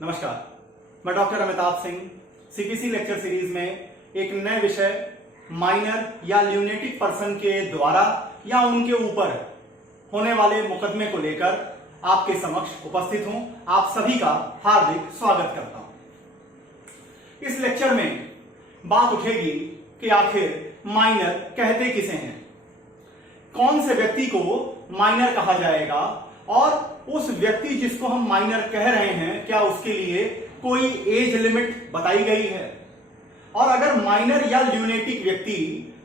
नमस्कार, मैं doctor Amitabh Singh CPC lecture series में एक नए विषय माइनर या ल्यूनेटिक पर्सन के द्वारा या उनके ऊपर होने वाले मुकदमे को लेकर आपके समक्ष उपस्थित हूं। आप सभी का हार्दिक स्वागत करता हूं। इस लेक्चर में बात उठेगी कि आखिर माइनर कहते किसे हैं, कौन से व्यक्ति को माइनर कहा जाएगा और उस व्यक्ति जिसको हम माइनर कह रहे हैं क्या उसके लिए कोई एज लिमिट बताई गई है, और अगर माइनर या ल्यूनेटिक व्यक्ति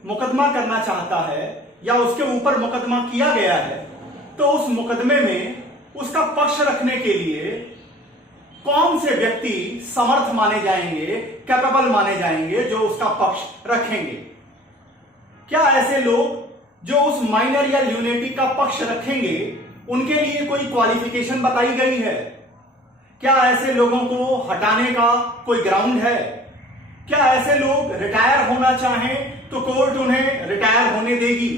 मुकदमा करना चाहता है या उसके ऊपर मुकदमा किया गया है तो उस मुकदमे में उसका पक्ष रखने के लिए कौन से व्यक्ति समर्थ माने जाएंगे, कैपेबल माने जाएंगे जो उसका पक्ष रखेंगे। क्या ऐसे लोग जो उस माइनर या ल्यूनेटिक का पक्ष रखेंगे उनके लिए कोई क्वालिफिकेशन बताई गई है? क्या ऐसे लोगों को हटाने का कोई ग्राउंड है? क्या ऐसे लोग रिटायर होना चाहें तो कोर्ट उन्हें रिटायर होने देगी?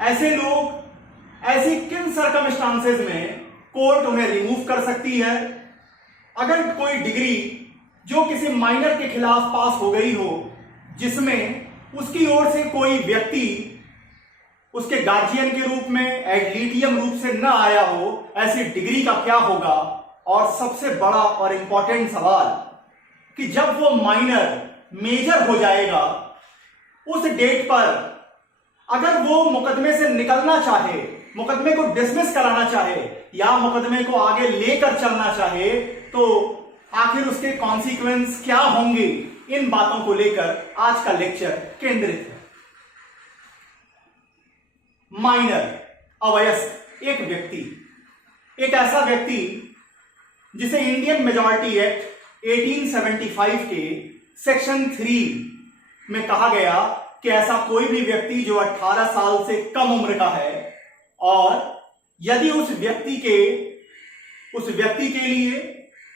ऐसे लोग ऐसी किन सर्कमस्टांसेस में कोर्ट उन्हें रिमूव कर सकती है? अगर कोई डिग्री जो किसी माइनर के खिलाफ पास हो गई हो जिसमें उसकी ओर से कोई व्यक्ति उसके गार्जियन के रूप में एडलिटियम रूप से न आया हो, ऐसी डिग्री का क्या होगा? और सबसे बड़ा और इंपॉर्टेंट सवाल कि जब वो माइनर मेजर हो जाएगा उस डेट पर अगर वो मुकदमे से निकलना चाहे, मुकदमे को डिसमिस कराना चाहे या मुकदमे को आगे लेकर चलना चाहे तो आखिर उसके कॉन्सिक्वेंस क्या होंगे, इन बातों को लेकर आज का लेक्चर केंद्रित है। माइनर, अवयस्क, एक व्यक्ति, एक ऐसा व्यक्ति जिसे इंडियन मेजॉरिटी एक्ट 1875 के सेक्शन 3 में कहा गया कि ऐसा कोई भी व्यक्ति जो 18 साल से कम उम्र का है और यदि उस व्यक्ति के लिए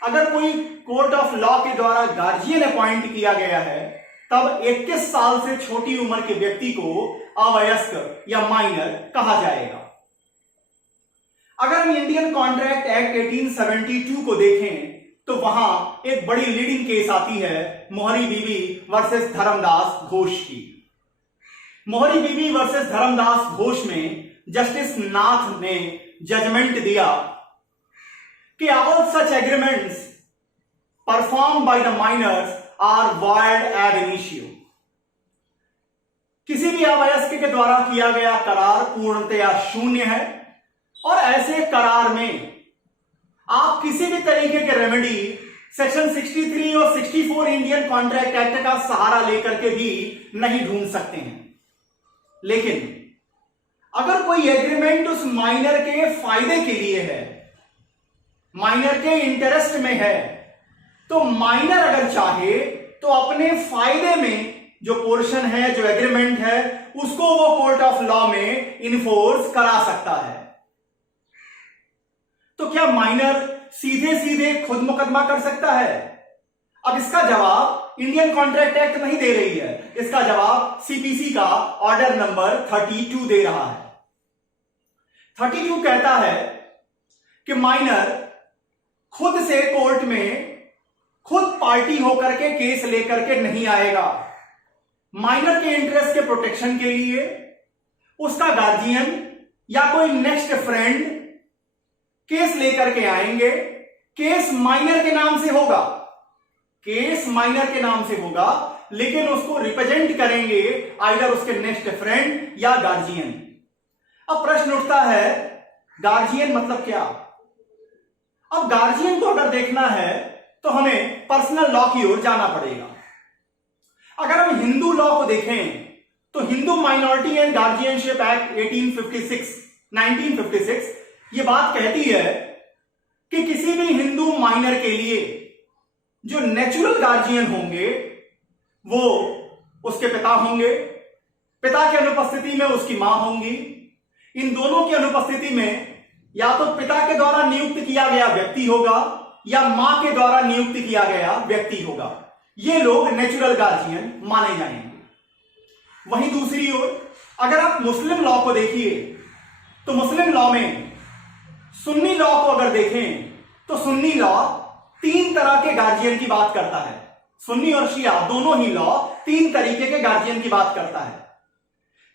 अगर कोई कोर्ट ऑफ लॉ के द्वारा गार्जियन अपॉइंट किया गया है तब 21 साल से छोटी उम्र के व्यक्ति को अवयस्क या माइनर कहा जाएगा। अगर हम इंडियन कॉन्ट्रैक्ट एक्ट 1872 को देखें तो वहां एक बड़ी लीडिंग केस आती है मोहरी बीवी वर्सेस धर्मदास घोष की। मोहरी बीवी वर्सेस धर्मदास घोष में जस्टिस नाथ ने जजमेंट दिया कि all such agreements perform by the minors are void ab initio. किसी भी अवयस्क के द्वारा किया गया करार पूर्णतया शून्य है और ऐसे करार में आप किसी भी तरीके के रेमेडी सेक्शन 63 और 64 इंडियन कॉन्ट्रैक्ट एक्ट का सहारा लेकर के भी नहीं ढूंढ सकते हैं। लेकिन अगर कोई एग्रीमेंट उस माइनर के फायदे के लिए है, माइनर के इंटरेस्ट में है, तो माइनर अगर चाहे तो अपने फायदे में जो पोर्शन है, जो एग्रीमेंट है, उसको वो कोर्ट ऑफ लॉ में इन्फोर्स करा सकता है। तो क्या माइनर सीधे सीधे खुद मुकदमा कर सकता है? अब इसका जवाब इंडियन कॉन्ट्रैक्ट एक्ट नहीं दे रही है, इसका जवाब सीपीसी का ऑर्डर नंबर 32 दे रहा है। 32 कहता है कि माइनर खुद से कोर्ट में खुद पार्टी होकर के केस लेकर के नहीं आएगा। माइनर के इंटरेस्ट के प्रोटेक्शन के लिए उसका गार्जियन या कोई नेक्स्ट फ्रेंड केस लेकर के आएंगे। केस माइनर के नाम से होगा, केस माइनर के नाम से होगा, लेकिन उसको रिप्रेजेंट करेंगे आइदर उसके नेक्स्ट फ्रेंड या गार्जियन। अब प्रश्न उठता है गार्जियन मतलब क्या? अब गार्जियन को अगर देखना है तो हमें पर्सनल लॉ की ओर जाना पड़ेगा। अगर हम हिंदू लॉ को देखें तो Hindu minority and guardianship act 1956 ये बात कहती है कि किसी भी हिंदू माइनर के लिए जो नेचुरल गार्जियन होंगे वो उसके पिता होंगे, पिता की अनुपस्थिति में उसकी मां होंगी। इन दोनों की अनुपस्थिति में या तो पिता के द्वारा नियुक्त किया गया व्यक्ति होगा या मां के द्वारा नियुक्त किया गया व्यक्ति होगा। ये लोग नेचुरल गार्जियन माने जाएंगे। वहीं दूसरी ओर अगर आप मुस्लिम लॉ को देखिए तो मुस्लिम लॉ में सुन्नी लॉ को अगर देखें तो सुन्नी लॉ तीन तरह के गार्जियन की बात करता है। सुन्नी और शिया दोनों ही लॉ तीन तरीके के गार्जियन की बात करता है।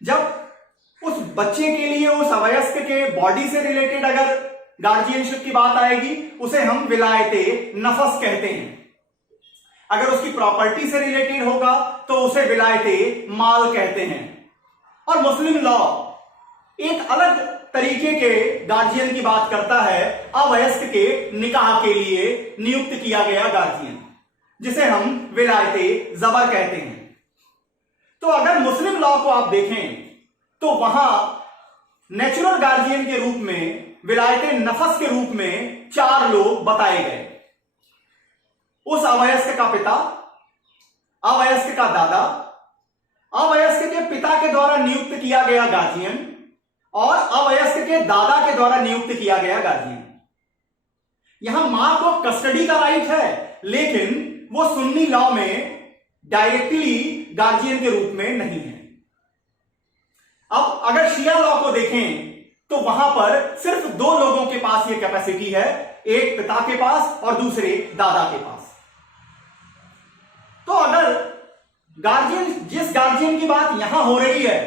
जब उस बच्चे के लिए उस अवयस्क के बॉडी से रिलेटेड अगर गार्जियनशिप की बात आएगी, उसे हम विलायते नफस कहते हैं। अगर उसकी प्रॉपर्टी से रिलेटेड होगा तो उसे विलायते माल कहते हैं। और मुस्लिम लॉ एक अलग तरीके के गार्जियन की बात करता है, अवयस्क के निकाह के लिए नियुक्त किया गया गार्जियन, जिसे हम विलायते जबर कहते हैं। तो अगर मुस्लिम लॉ को आप देखें तो वहां नेचुरल गार्जियन के रूप में, विलायते नफस के रूप में चार लोग बताए गए। उस अवयस्क का पिता, अवयस्क का दादा, अवयस्क के पिता के द्वारा नियुक्त किया गया गार्जियन और अवयस्क के दादा के द्वारा नियुक्त किया गया गार्जियन। यहां मां को कस्टडी का राइट है, लेकिन वो सुन्नी लॉ में डायरेक्टली गार्जियन के रूप में नहीं है। अब अगर शिया लॉ को देखें तो वहां पर सिर्फ दो लोगों के पास ये कैपेसिटी है, एक पिता के पास और दूसरे दादा के पास। तो अगर गार्जियन, जिस गार्जियन की बात यहां हो रही है,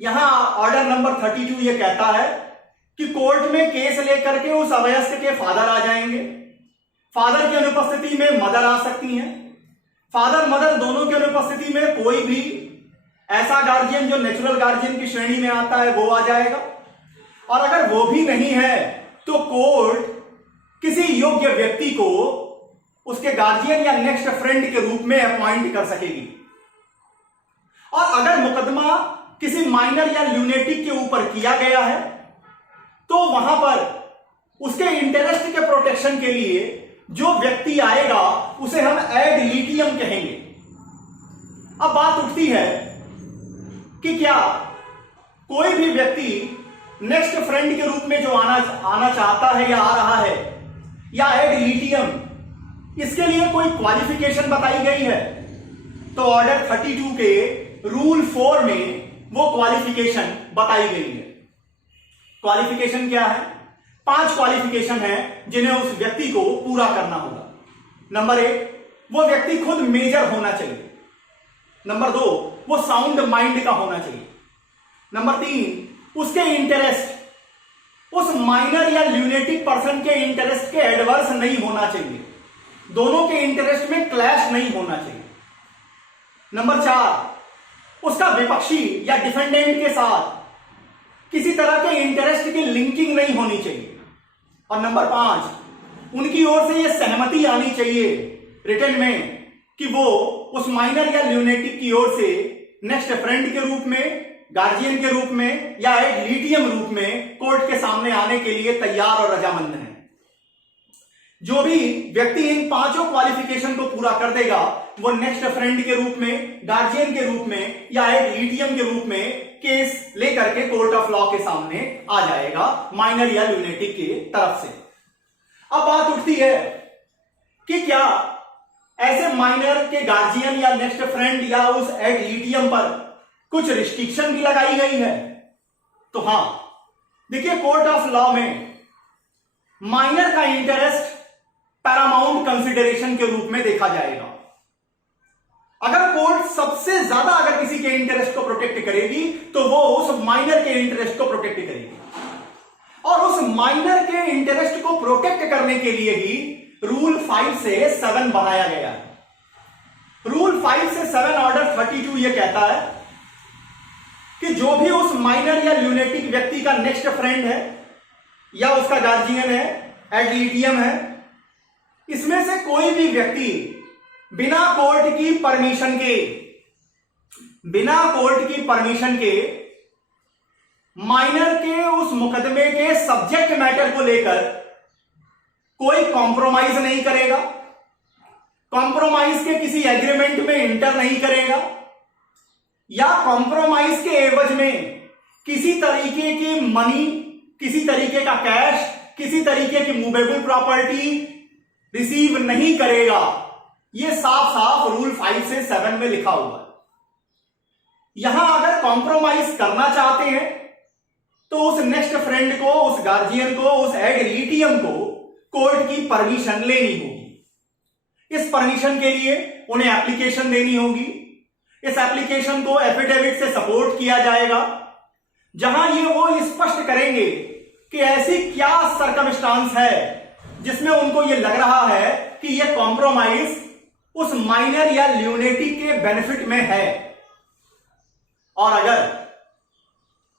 यहां ऑर्डर नंबर 32 ये कहता है कि कोर्ट में केस लेकर के उस अवयस्क के फादर आ जाएंगे। फादर की अनुपस्थिति में मदर आ सकती हैं। फादर मदर दोनों की अनुपस्थिति में कोई भी ऐसा गार्जियन जो नेचुरल गार्जियन की श्रेणी में आता है वो आ जाएगा। और अगर वो भी नहीं है तो कोर्ट किसी योग्य व्यक्ति को उसके गार्जियन या नेक्स्ट फ्रेंड के रूप में अपॉइंट कर सकेगी। और अगर मुकदमा किसी माइनर या ल्यूनेटिक के ऊपर किया गया है तो वहां पर उसके इंटरेस्ट के प्रोटेक्शन के लिए जो व्यक्ति आएगा उसे हम एड लिटियम कहेंगे। अब बात उठती है कि क्या कोई भी व्यक्ति नेक्स्ट फ्रेंड के रूप में जो आना चाहता है या आ रहा है, या एड लिटियम, इसके लिए कोई क्वालिफिकेशन बताई गई है? तो ऑर्डर 32 के रूल 4 में वो क्वालिफिकेशन बताई गई है। क्वालिफिकेशन क्या है? 5 क्वालिफिकेशन है जिन्हें उस व्यक्ति को पूरा करना होगा। नंबर 1, वो व्यक्ति खुद मेजर होना चाहिए। नंबर 2, वो साउंड माइंड का होना चाहिए। नंबर 3, उसके इंटरेस्ट उस माइनर या ल्यूनेटिक पर्सन के इंटरेस्ट के एडवर्स नहीं होना चाहिए, दोनों के इंटरेस्ट में क्लैश नहीं होना चाहिए। नंबर 4, उसका विपक्षी या डिफेंडेंट के साथ किसी तरह के इंटरेस्ट की लिंकिंग नहीं होनी चाहिए। और नंबर 5, उनकी ओर से यह सहमति आनी चाहिए रिटन में कि वो उस माइनर या ल्यूनेटिक की ओर से नेक्स्ट फ्रेंड के रूप में, गार्जियन के रूप में या एड लिटियम रूप में कोर्ट के सामने आने के लिए तैयार और रजामंद हैं। जो भी व्यक्ति इन 5 क्वालिफिकेशन को पूरा कर देगा वो नेक्स्ट फ्रेंड के रूप में, गार्जियन के रूप में या एड लिटियम के रूप में केस लेकर के कोर्ट ऑफ लॉ के सामने आ जाएगा माइनर या ल्यूनेटिक की तरफ से। अब बात उठती है कि क्या ऐसे माइनर के गार्जियन या नेक्स्ट फ्रेंड या उस एड लिटियम पर कुछ रिस्ट्रिक्शन भी लगाई गई है? तो हां, देखिए कोर्ट ऑफ लॉ में माइनर का इंटरेस्ट पैरामाउंट कंसिडरेशन के रूप में देखा जाएगा। अगर कोर्ट सबसे ज्यादा अगर किसी के इंटरेस्ट को प्रोटेक्ट करेगी तो वो उस माइनर के इंटरेस्ट को प्रोटेक्ट करेगी। और उस माइनर के इंटरेस्ट को प्रोटेक्ट करने के लिए ही रूल 5 से 7 बनाया गया है। रूल 5 से 7 ऑर्डर 32 यह कहता है कि जो भी उस माइनर या ल्यूनेटिक व्यक्ति का नेक्स्ट फ्रेंड है या उसका गार्जियन है, एड लिटियम है, इसमें से कोई भी व्यक्ति बिना कोर्ट की परमिशन के माइनर के उस मुकदमे के सब्जेक्ट मैटर को लेकर कोई कॉम्प्रोमाइज नहीं करेगा, कॉम्प्रोमाइज के किसी एग्रीमेंट में इंटर नहीं करेगा या कॉम्प्रोमाइज के एवज में किसी तरीके की मनी, किसी तरीके का कैश, किसी तरीके की मूवेबल प्रॉपर्टी रिसीव नहीं करेगा। यह साफ साफ रूल 5 से 7 में लिखा हुआ है। यहां अगर कॉम्प्रोमाइज करना चाहते हैं तो उस नेक्स्ट फ्रेंड को, उस गार्जियन को, उस एड लिटियम को कोर्ट की परमिशन लेनी होगी। इस परमिशन के लिए उन्हें एप्लीकेशन देनी होगी। इस एप्लीकेशन को एफिडेविट से सपोर्ट किया जाएगा, जहां ये वो स्पष्ट करेंगे कि ऐसी क्या सर्कमस्टांस है जिसमें उनको ये लग रहा है कि ये कॉम्प्रोमाइज उस माइनर या ल्यूनेटी के बेनिफिट में है। और अगर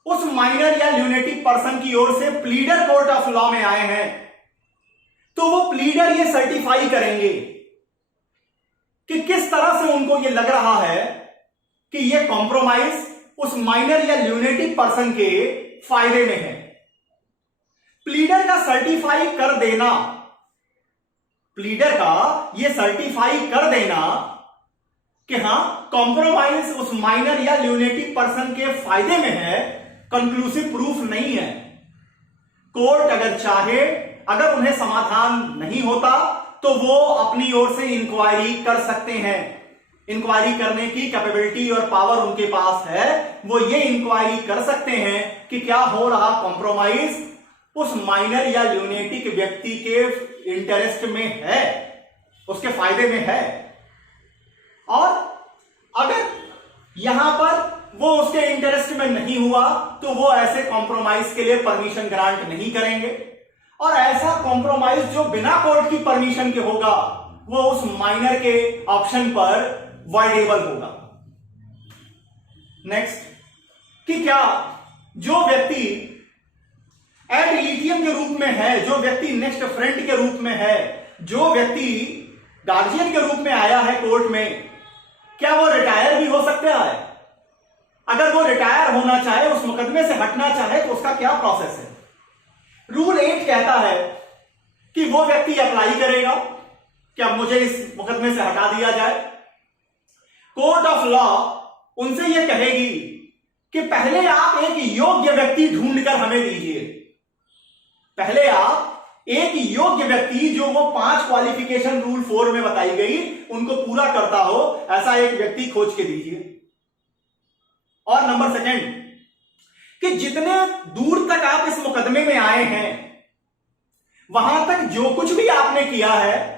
उस माइनर या ल्यूनेटिक पर्सन की ओर से प्लीडर कोर्ट ऑफ लॉ में आए हैं, तो वो प्लीडर ये सर्टिफाई करेंगे कि किस तरह से उनको ये लग रहा है कि ये कॉम्प्रोमाइज उस माइनर या ल्यूनेटिक पर्सन के फायदे में है। प्लीडर का सर्टिफाई कर देना, प्लीडर का ये सर्टिफाई कर देना कि हां कॉम्प्रोमाइज उस माइनर या ल्यूनेटिक पर्सन के फायदे में है, कंक्लूसिव प्रूफ नहीं है। कोर्ट अगर चाहे, अगर उन्हें समाधान नहीं होता, तो वो अपनी ओर से इंक्वायरी कर सकते हैं। इंक्वायरी करने की कैपेबिलिटी और पावर उनके पास है। वो ये इंक्वायरी कर सकते हैं कि क्या हो रहा कॉम्प्रोमाइज उस माइनर या ल्यूनेटिक व्यक्ति के इंटरेस्ट में है, उसके फायदे में है। और अगर यहां पर वो उसके इंटरेस्ट में नहीं हुआ, तो वो ऐसे कॉम्प्रोमाइज के लिए परमिशन ग्रांट नहीं करेंगे। और ऐसा कॉम्प्रोमाइज जो बिना कोर्ट की परमिशन के होगा, वो उस माइनर के ऑप्शन पर वाइडेबल होगा। नेक्स्ट, कि क्या जो व्यक्ति एड लिटियम के रूप में है, जो व्यक्ति नेक्स्ट फ्रेंड के रूप में है, जो व्यक्ति गार्जियन के रूप में आया है कोर्ट में, क्या वो रिटायर भी हो सकता है? अगर वो रिटायर होना चाहे, उस मुकदमे से हटना चाहे, तो उसका क्या प्रोसेस है? रूल 8 कहता है कि वो व्यक्ति अप्लाई करेगा कि अब मुझे इस मुकदमे से हटा दिया जाए। कोर्ट ऑफ लॉ उनसे यह कहेगी कि पहले आप एक योग्य व्यक्ति ढूंढकर हमें दीजिए। पहले आप एक योग्य व्यक्ति, जो वो 5 क्वालिफिकेशन रूल 4 में बताई गई, उनको पूरा करता हो, ऐसा एक व्यक्ति खोज के दीजिए। और नंबर 2 कि जितने दूर तक आप इस मुकदमे में आए हैं, वहां तक जो कुछ भी आपने किया है,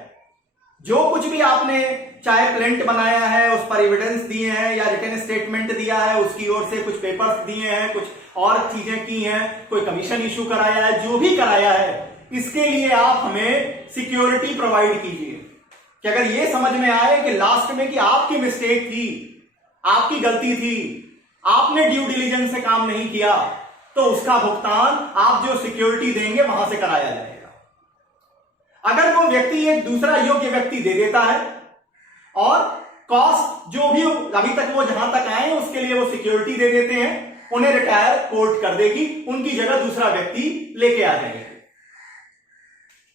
जो कुछ भी आपने चाहे प्लेंट बनाया है, उस पर एविडेंस दिए हैं या रिटन स्टेटमेंट दिया है, उसकी ओर से कुछ पेपर्स दिए हैं, कुछ और चीजें की हैं, कोई कमीशन इशू कराया है, जो भी कराया है, इसके लिए आप हमें सिक्योरिटी प्रोवाइड कीजिए कि अगर ये समझ में आए कि लास्ट में कि आपकी मिस्टेक थी, आपकी गलती थी, आपने ड्यू डिलीजेंस से काम नहीं किया, तो उसका भुगतान आप जो सिक्योरिटी देंगे वहां से कराया जाएगा। अगर वो व्यक्ति एक दूसरा योग्य व्यक्ति दे देता है और कॉस्ट जो भी अभी तक वो जहां तक आए उसके लिए वो सिक्योरिटी दे देते हैं, उन्हें रिटायर कोर्ट कर देगी, उनकी जगह दूसरा व्यक्ति लेके आ जाएगा।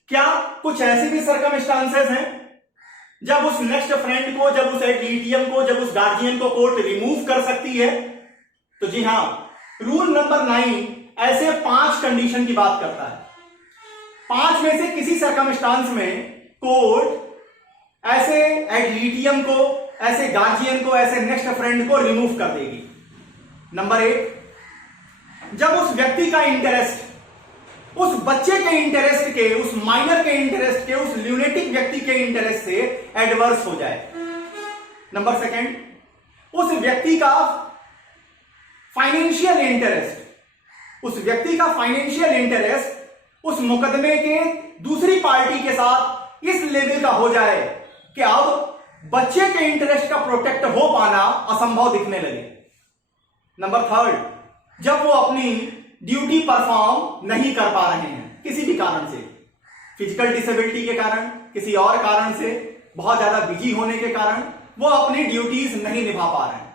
क्या कुछ ऐसी भी सर्कमस्टांसेस हैं जब उस नेक्स्ट फ्रेंड को, जब उस एड लिटियम को, जब उस गार्जियन को कोर्ट रिमूव कर सकती है? तो जी हां, रूल नंबर 9 ऐसे 5 कंडीशन की बात करता है। 5 में से किसी सर्कमस्टांस में कोर्ट ऐसे एड लिटियम को, ऐसे गार्जियन को, ऐसे नेक्स्ट फ्रेंड को रिमूव कर देगी। नंबर 1, जब उस व्यक्ति का इंटरेस्ट उस बच्चे के इंटरेस्ट के, उस माइनर के इंटरेस्ट के, उस ल्यूनेटिक व्यक्ति के इंटरेस्ट से एडवर्स हो जाए। नंबर 2, उस व्यक्ति का फाइनेंशियल इंटरेस्ट, उस व्यक्ति का फाइनेंशियल इंटरेस्ट उस मुकदमे के दूसरी पार्टी के साथ इस लेवल का हो जाए कि अब बच्चे के इंटरेस्ट का प्रोटेक्ट हो पाना असंभव दिखने लगे। नंबर 3, जब वो अपनी ड्यूटी परफॉर्म नहीं कर पा रहे हैं किसी भी कारण से, फिजिकल डिसेबिलिटी के कारण, किसी और कारण से, बहुत ज्यादा बिजी होने के कारण वो अपनी ड्यूटीज नहीं निभा पा रहे हैं।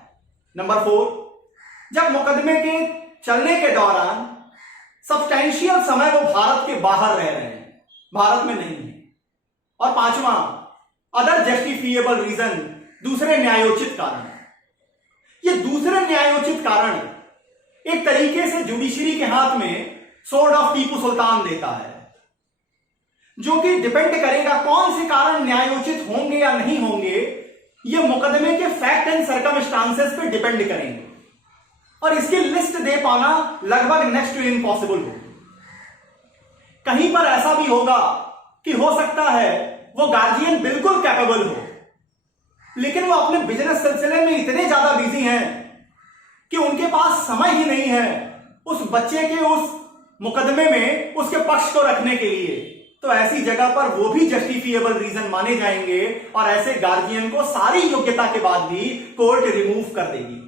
नंबर 4, जब मुकदमे के चलने के दौरान सब्सटैंशियल समय वो भारत के बाहर रह रहे हैं, भारत में नहीं है। और 5वां, अदर जस्टिफिएबल रीजन, दूसरे न्यायोचित कारण। ये दूसरे न्यायोचित कारण एक तरीके से जुडिशरी के हाथ में सोर्ड ऑफ टीपू सुल्तान देता है, जो कि डिपेंड करेगा कौन से कारण न्यायोचित होंगे या नहीं होंगे, ये मुकदमे के फैक्ट एंड सर्कमस्टांसेस पे डिपेंड करेंगे। और इसकी लिस्ट दे पाना लगभग नेक्स्ट टू इम्पॉसिबल होगा। कहीं पर ऐसा भी होगा कि हो सकता है वो गार्जियन बिल्कुल कैपेबल हो, लेकिन वो अपने बिजनेस सिलसिले में इतने ज्यादा बिजी हैं कि उनके पास समय ही नहीं है उस बच्चे के उस मुकदमे में उसके पक्ष को रखने के लिए, तो ऐसी जगह पर वो भी जस्टिफिएबल रीजन माने जाएंगे और ऐसे गार्जियन को सारी योग्यता के बाद भी कोर्ट रिमूव कर देगी।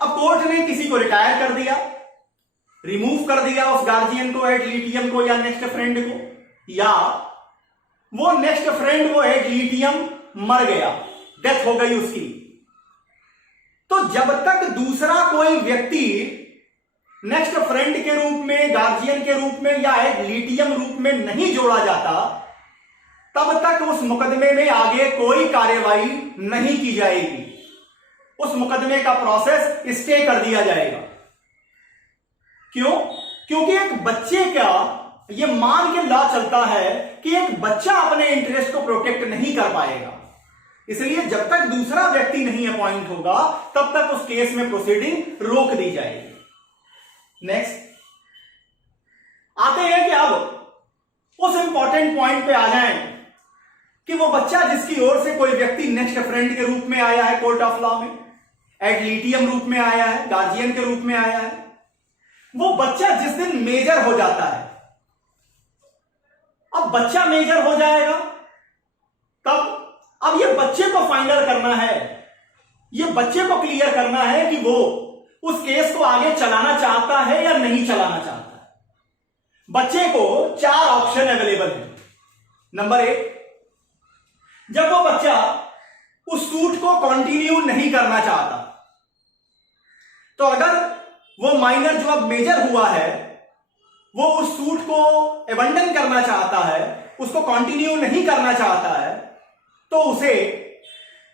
अब कोर्ट ने किसी को रिटायर कर दिया, रिमूव कर दिया उस गार्जियन को, एड लिटियम को या नेक्स्ट फ्रेंड को, या वो नेक्स्ट फ्रेंड वो एड लिटियम मर गया, डेथ हो गई उसकी, तो जब तक दूसरा कोई व्यक्ति नेक्स्ट फ्रेंड के रूप में, गार्जियन के रूप में या एड लिटियम रूप में नहीं जोड़ा जाता, तब तक उस मुकदमे में आगे कोई कार्यवाही नहीं की जाएगी। उस मुकदमे का प्रोसेस स्टे कर दिया जाएगा। क्यों? क्योंकि एक बच्चे का ये मान के लॉ चलता है कि एक बच्चा अपने इंटरेस्ट को प्रोटेक्ट नहीं कर पाएगा, इसलिए जब तक दूसरा व्यक्ति नहीं अपॉइंट होगा तब तक उस केस में प्रोसीडिंग रोक दी जाएगी। नेक्स्ट आते हैं कि अब उस इंपॉर्टेंट पॉइंट पे आ जाएं कि वो बच्चा जिसकी ओर से कोई व्यक्ति नेक्स्ट फ्रेंड के रूप में आया है कोर्ट ऑफ लॉ में, एड लिटियम रूप में आया है, गार्जियन के रूप में आया है, वो बच्चा जिस दिन मेजर हो जाता है, अब बच्चा मेजर हो जाएगा तब अब ये बच्चे को फाइनल करना है, ये बच्चे को क्लियर करना है कि वो उस केस को आगे चलाना चाहता है या नहीं चलाना चाहता है। बच्चे को 4 ऑप्शन अवेलेबल है। नंबर 1, जब वो बच्चा उस सूट को कंटिन्यू नहीं करना चाहता, तो अगर वो माइनर जो अब मेजर हुआ है वो उस सूट को एबंडन करना चाहता है, उसको कंटिन्यू नहीं करना चाहता है, तो उसे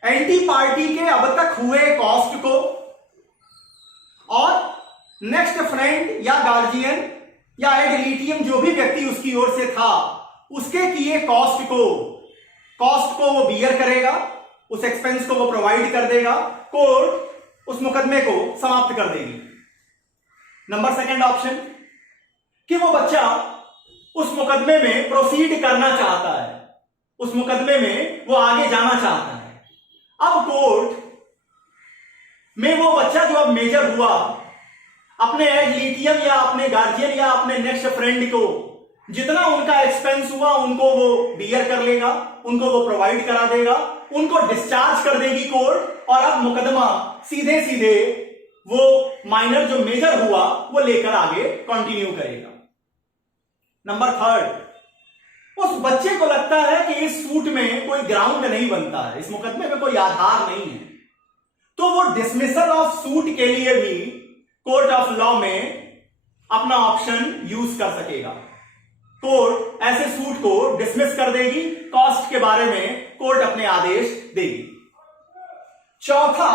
एंटी पार्टी के अब तक हुए कॉस्ट को और नेक्स्ट फ्रेंड या गार्जियन या एड लिटियम जो भी व्यक्ति उसकी ओर से था उसके किए कॉस्ट को वो बियर करेगा, उस एक्सपेंस को वो प्रोवाइड कर देगा, कोर्ट उस मुकदमे को समाप्त कर देगी। नंबर 2 ऑप्शन कि वो बच्चा उस मुकदमे में प्रोसीड करना चाहता है, उस मुकदमे में वो आगे जाना चाहता है। अब कोर्ट में वो बच्चा जो अब मेजर हुआ अपने एड लिटियम या अपने गार्जियन या अपने नेक्स्ट फ्रेंड को जितना उनका एक्सपेंस हुआ उनको वो बियर कर लेगा, उनको वो प्रोवाइड करा देगा, उनको डिस्चार्ज कर देगी कोर्ट, और अब मुकदमा सीधे सीधे वो माइनर जो मेजर हुआ वो लेकर आगे कंटिन्यू करेगा। नंबर 3, उस बच्चे को लगता है कि इस सूट में कोई ग्राउंड नहीं बनता है, इस मुकदमे में कोई आधार नहीं है, तो वो डिसमिसल ऑफ सूट के लिए भी कोर्ट ऑफ लॉ में अपना ऑप्शन यूज कर सकेगा। कोर्ट ऐसे सूट को डिसमिस कर देगी, कॉस्ट के बारे में कोर्ट अपने आदेश देगी। 4था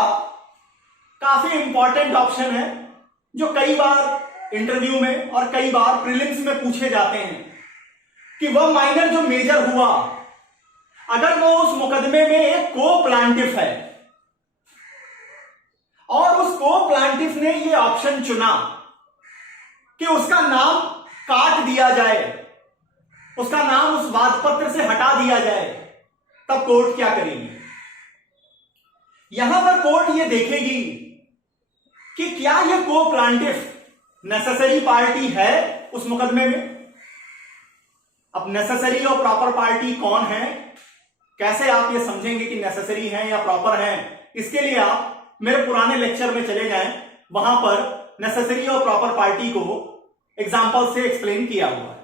काफी इंपॉर्टेंट ऑप्शन है जो कई बार इंटरव्यू में और कई बार प्रीलिम्स में पूछे जाते हैं कि वह माइनर जो मेजर हुआ अगर वो उस मुकदमे में एक को प्लांटिफ है और उस को प्लांटिफ ने ये ऑप्शन चुना कि उसका नाम काट दिया जाए, उसका नाम उस वादपत्र से हटा दिया जाए, तब कोर्ट क्या करेगी? यहां पर कोर्ट ये देखेगी कि क्या ये को प्लांटिफ नेसेसरी पार्टी है उस मुकदमे में। अब नेसेसरी और प्रॉपर पार्टी कौन है, कैसे आप ये समझेंगे कि नेसेसरी है या प्रॉपर है? इसके लिए आप मेरे पुराने लेक्चर में चले जाएं, वहां पर नेसेसरी और प्रॉपर पार्टी को एग्जांपल से एक्सप्लेन किया हुआ है।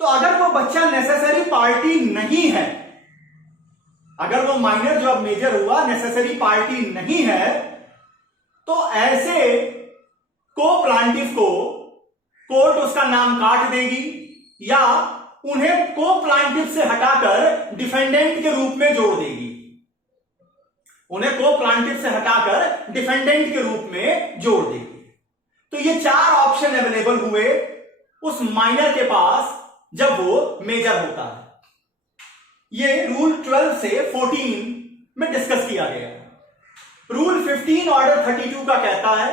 तो अगर वो बच्चा नेसेसरी पार्टी नहीं है, अगर वो माइनर जो अब मेजर हुआ नेसेसरी पार्टी नहीं है, तो ऐसे को प्लांटिफ को कोर्ट उसका नाम काट देगी या उन्हें को प्लांटिफ से हटाकर डिफेंडेंट के रूप में जोड़ देगी, उन्हें को प्लांटिफ से हटाकर डिफेंडेंट के रूप में जोड़ देगी। तो ये 4 ऑप्शन अवेलेबल हुए उस माइनर के पास जब वो मेजर होता है। ये रूल 12 से 14 में डिस्कस किया गया। रूल 15 ऑर्डर 32 का कहता है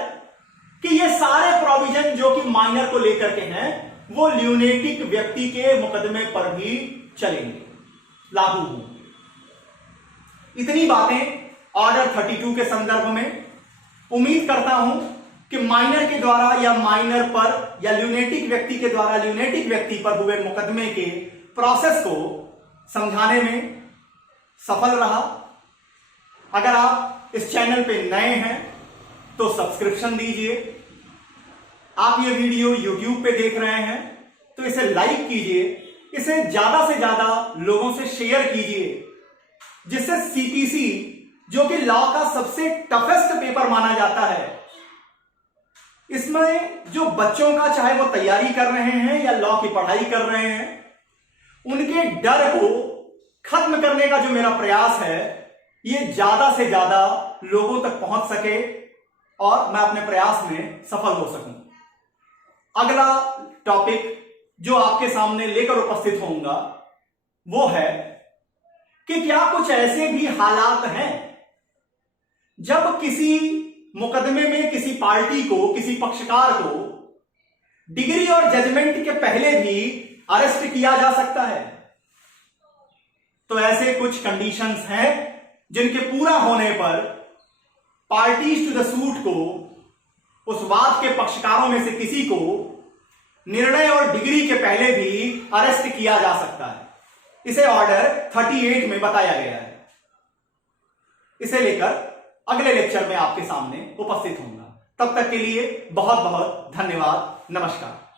कि ये सारे प्रोविजन जो कि माइनर को लेकर के हैं वो ल्यूनेटिक व्यक्ति के मुकदमे पर भी चलेंगे। लागू होंगे। इतनी बातें ऑर्डर 32 के संदर्भ में। उम्मीद करता हूं कि माइनर के द्वारा या माइनर पर या ल्यूनेटिक व्यक्ति के द्वारा ल्यूनेटिक व्यक्ति पर हुए मुकदमे के प्रोसेस को समझाने में सफल रहा। अगर आप इस चैनल पे नए हैं तो सब्सक्रिप्शन दीजिए। आप ये वीडियो YouTube पे देख रहे हैं तो इसे लाइक कीजिए, इसे ज्यादा से ज्यादा लोगों से शेयर कीजिए, जिससे सीपीसी जो कि लॉ का सबसे टफेस्ट पेपर माना जाता है, इसमें जो बच्चों का चाहे वो तैयारी कर रहे हैं या लॉ की पढ़ाई कर रहे हैं, उनके डर को खत्म करने का जो मेरा प्रयास है ये ज्यादा से ज्यादा लोगों तक पहुंच सके और मैं अपने प्रयास में सफल हो सकूं। अगला टॉपिक जो आपके सामने लेकर उपस्थित होऊंगा वो है कि क्या कुछ ऐसे भी हालात हैं जब किसी मुकदमे में किसी पार्टी को, किसी पक्षकार को डिग्री और जजमेंट के पहले भी अरेस्ट किया जा सकता है। तो ऐसे कुछ कंडीशंस हैं जिनके पूरा होने पर पार्टीज टू द सूट को, उस वाद के पक्षकारों में से किसी को निर्णय और डिग्री के पहले भी अरेस्ट किया जा सकता है। इसे ऑर्डर 38 में बताया गया है। इसे लेकर अगले लेक्चर में आपके सामने उपस्थित होऊंगा। तब तक के लिए बहुत बहुत धन्यवाद। नमस्कार।